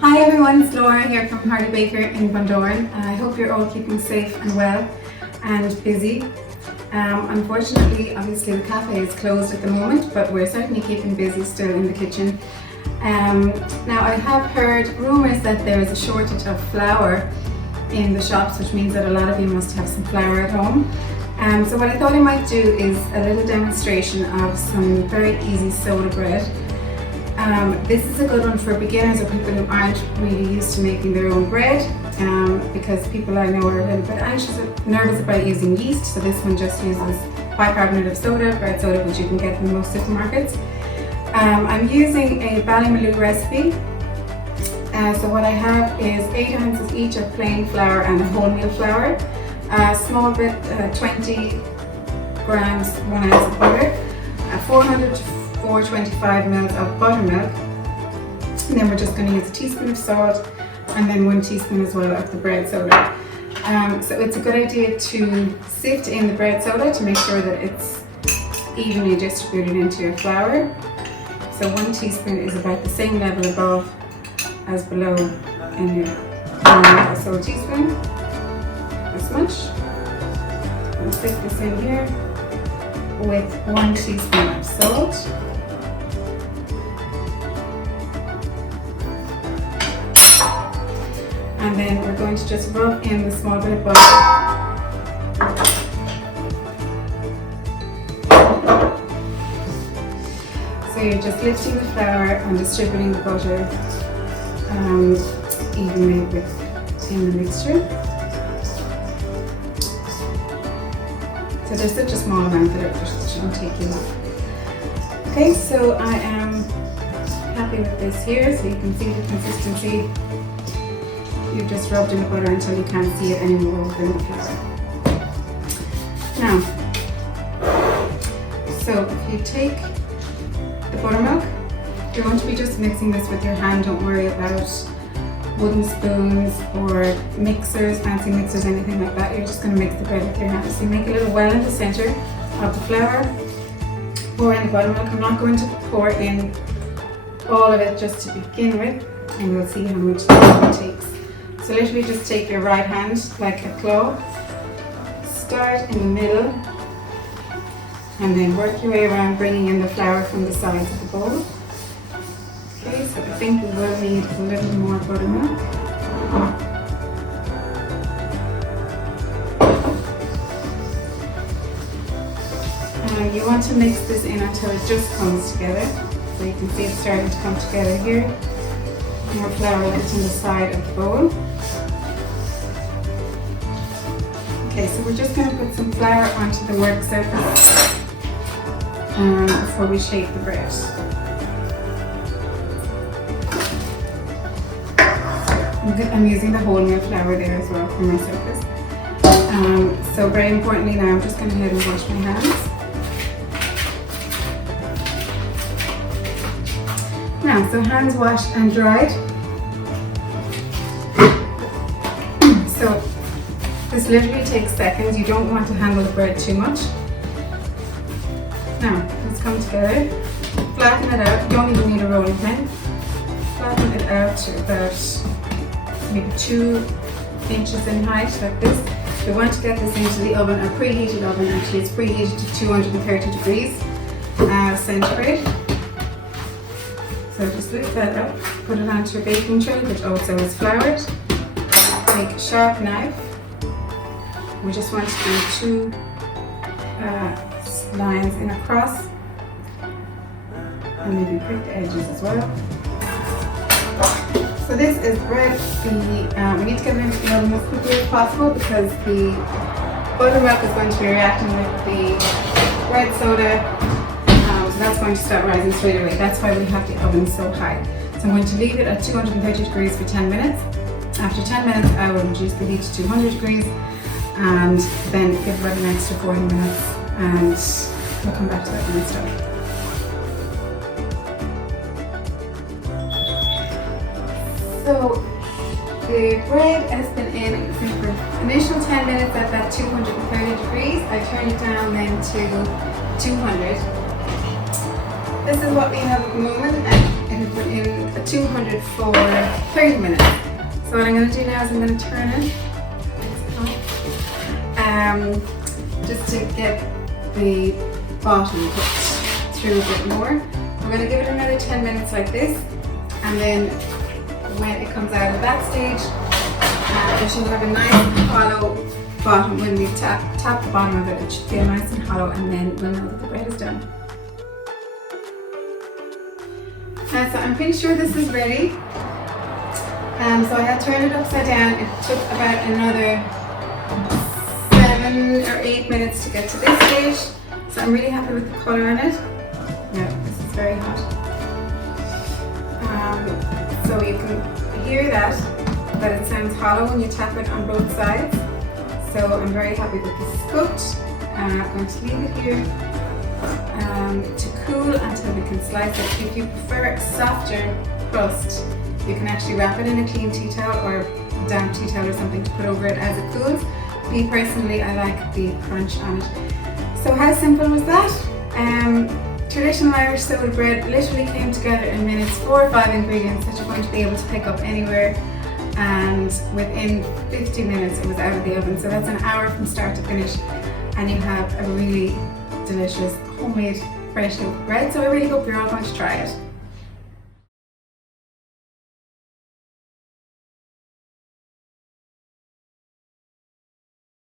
Hi everyone, it's Laura here from HardyBaker in Bundoran. I hope you're all keeping safe and well and busy. Unfortunately, obviously the cafe is closed at the moment, but we're certainly keeping busy still in the kitchen. Now I have heard rumours that there is a shortage of flour in the shops, which means that a lot of you must have some flour at home. So what I thought I might do is a little demonstration of some very easy soda bread. This is a good one for beginners or people who aren't really used to making their own bread, because people I know are a little bit anxious or nervous about using yeast, so this one just uses bicarbonate of soda, bread soda, which you can get in most supermarkets. I'm using a Ballymaloe recipe, so what I have is 8 ounces each of plain flour and wholemeal flour, a small bit, 20 grams, 1 ounce of butter, 400 to 425 ml of buttermilk, and then we're just going to use a teaspoon of salt and then 1 teaspoon as well of the bread soda. So it's a good idea to sift in the bread soda to make sure that it's evenly distributed into your flour. So 1 teaspoon is about the same level above as below in your flour. So a teaspoon, this much. I'll sift this in here with 1 teaspoon of salt. And then we're going to just rub in the small bit of butter. So you're just lifting the flour and distributing the butter evenly in the mixture. So there's such a small amount that it shouldn't take you long. Okay, so I am happy with this here, so you can see the consistency. You've just rubbed in the butter until you can't see it anymore within the flour. Now, so if you take the buttermilk, you're going to be just mixing this with your hand. Don't worry about wooden spoons or mixers, fancy mixers, anything like that. You're just going to mix the bread with your hand. So you make a little well in the center of the flour, pour in the buttermilk. I'm not going to pour in all of it just to begin with, and we'll see how much it takes. So literally just take your right hand like a claw, start in the middle, and then work your way around, bringing in the flour from the sides of the bowl. Okay, so I think we will need a little more buttermilk. You want to mix this in until it just comes together. So you can see it's starting to come together here. More flour left on the side of the bowl. Okay, so we're just going to put some flour onto the work surface before we shape the bread. I'm using the wholemeal flour there as well for my surface. So very importantly now, I'm just going to go ahead and wash my hands. Now, so hands washed and dried. So this literally takes seconds. You don't want to handle the bread too much. Now, let's come together. Flatten it out. You don't even need a rolling pin. Flatten it out to about maybe 2 inches in height, like this. We want to get this into the oven, a preheated oven actually. It's preheated to 230 degrees centigrade. So just lift that up, put it onto your baking tray, which also is floured. Take a sharp knife. We just want to do 2 lines in a cross, and maybe prick the edges as well. So this is bread. We need to get it into the oven as quickly as possible because the buttermilk is going to be reacting with the bread soda. So that's going to start rising straight away. That's why we have the oven so high. So I'm going to leave it at 230 degrees for 10 minutes. After 10 minutes, I will reduce the heat to 200 degrees and then give it about an extra 40 minutes, and we'll come back to that when it's done. So the bread has been in for initial 10 minutes at that 230 degrees. I turned it down then to 200. This is what we have at the moment, and going to put in a 200 for 30 minutes. So what I'm going to do now is I'm going to turn it just to get the bottom cooked through a bit more. I'm going to give it another 10 minutes like this, and then when it comes out of that stage, it should have a nice hollow bottom. When we tap the bottom of it, it should feel nice and hollow, and then we'll know that the bread is done. So I'm pretty sure this is ready. So I had turned it upside down. It took about another 7 or 8 minutes to get to this stage. So I'm really happy with the colour on it. Yeah, this is very hot. So you can hear that it sounds hollow when you tap it on both sides. So I'm very happy that this is cooked. I'm going to leave it here to cool until we can slice it. If you prefer a softer crust, you can actually wrap it in a clean tea towel or a damp tea towel or something to put over it as it cools. Me personally, I like the crunch on it. So how simple was that? Traditional Irish soda bread literally came together in minutes. 4 or 5 ingredients that you're going to be able to pick up anywhere, and within 50 minutes it was out of the oven. So that's an hour from start to finish, and you have a really delicious homemade fresh loaf bread. So I really hope you're all going to try it.